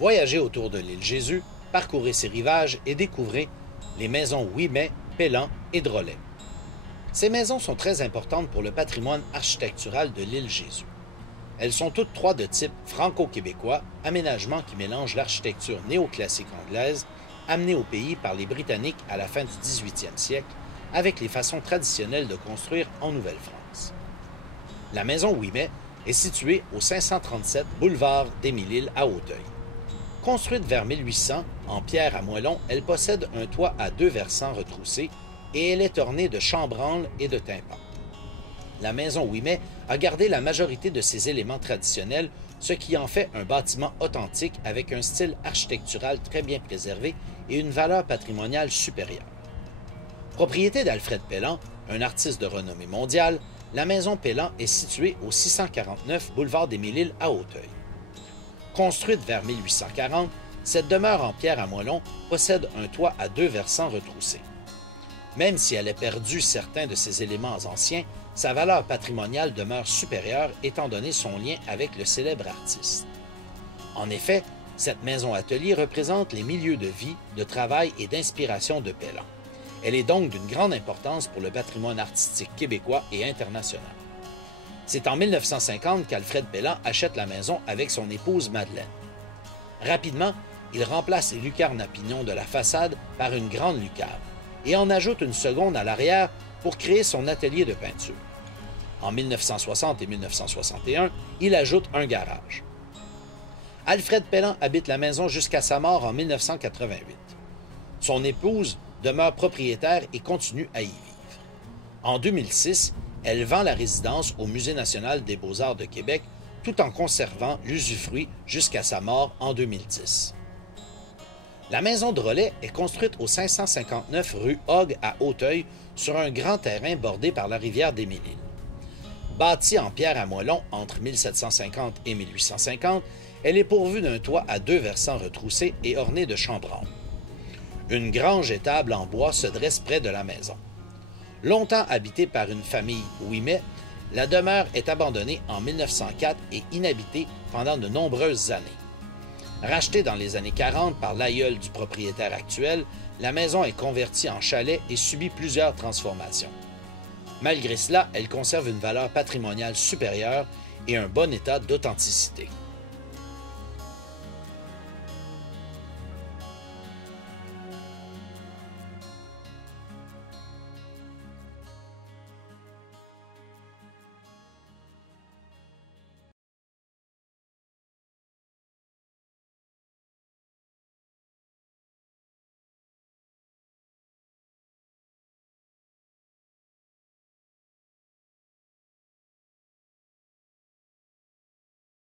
Voyagez autour de l'île Jésus, parcourez ses rivages et découvrez les maisons Ouimet, Pellan et Drolet. Ces maisons sont très importantes pour le patrimoine architectural de l'île Jésus. Elles sont toutes trois de type franco-québécois, aménagement qui mélange l'architecture néoclassique anglaise, amenée au pays par les Britanniques à la fin du 18e siècle, avec les façons traditionnelles de construire en Nouvelle-France. La maison Ouimet est située au 537 boulevard d'Émile-Île à Auteuil. Construite vers 1800 en pierre à moellons, elle possède un toit à deux versants retroussés et elle est ornée de chambranles et de tympans. La maison Ouimet a gardé la majorité de ses éléments traditionnels, ce qui en fait un bâtiment authentique avec un style architectural très bien préservé et une valeur patrimoniale supérieure. Propriété d'Alfred Pellan, un artiste de renommée mondiale, la maison Pellan est située au 649 boulevard d'Émile-Île à Auteuil. Construite vers 1840, cette demeure en pierre à moellons possède un toit à deux versants retroussés. Même si elle a perdu certains de ses éléments anciens, sa valeur patrimoniale demeure supérieure étant donné son lien avec le célèbre artiste. En effet, cette maison-atelier représente les milieux de vie, de travail et d'inspiration de Pellan. Elle est donc d'une grande importance pour le patrimoine artistique québécois et international. C'est en 1950 qu'Alfred Pellan achète la maison avec son épouse Madeleine. Rapidement, il remplace les lucarnes à pignon de la façade par une grande lucarne et en ajoute une seconde à l'arrière pour créer son atelier de peinture. En 1960 et 1961, il ajoute un garage. Alfred Pellan habite la maison jusqu'à sa mort en 1988. Son épouse demeure propriétaire et continue à y vivre. En 2006, elle vend la résidence au Musée national des beaux-arts de Québec tout en conservant l'usufruit jusqu'à sa mort en 2010. La maison Drolet est construite au 559 rue Hogg à Auteuil sur un grand terrain bordé par la rivière d'Émile-Île. Bâtie en pierre à moellons entre 1750 et 1850, elle est pourvue d'un toit à deux versants retroussés et orné de chambranles. Une grange étable en bois se dresse près de la maison. Longtemps habitée par une famille Ouimet, la demeure est abandonnée en 1904 et inhabitée pendant de nombreuses années. Rachetée dans les années 40 par l'aïeul du propriétaire actuel, la maison est convertie en chalet et subit plusieurs transformations. Malgré cela, elle conserve une valeur patrimoniale supérieure et un bon état d'authenticité.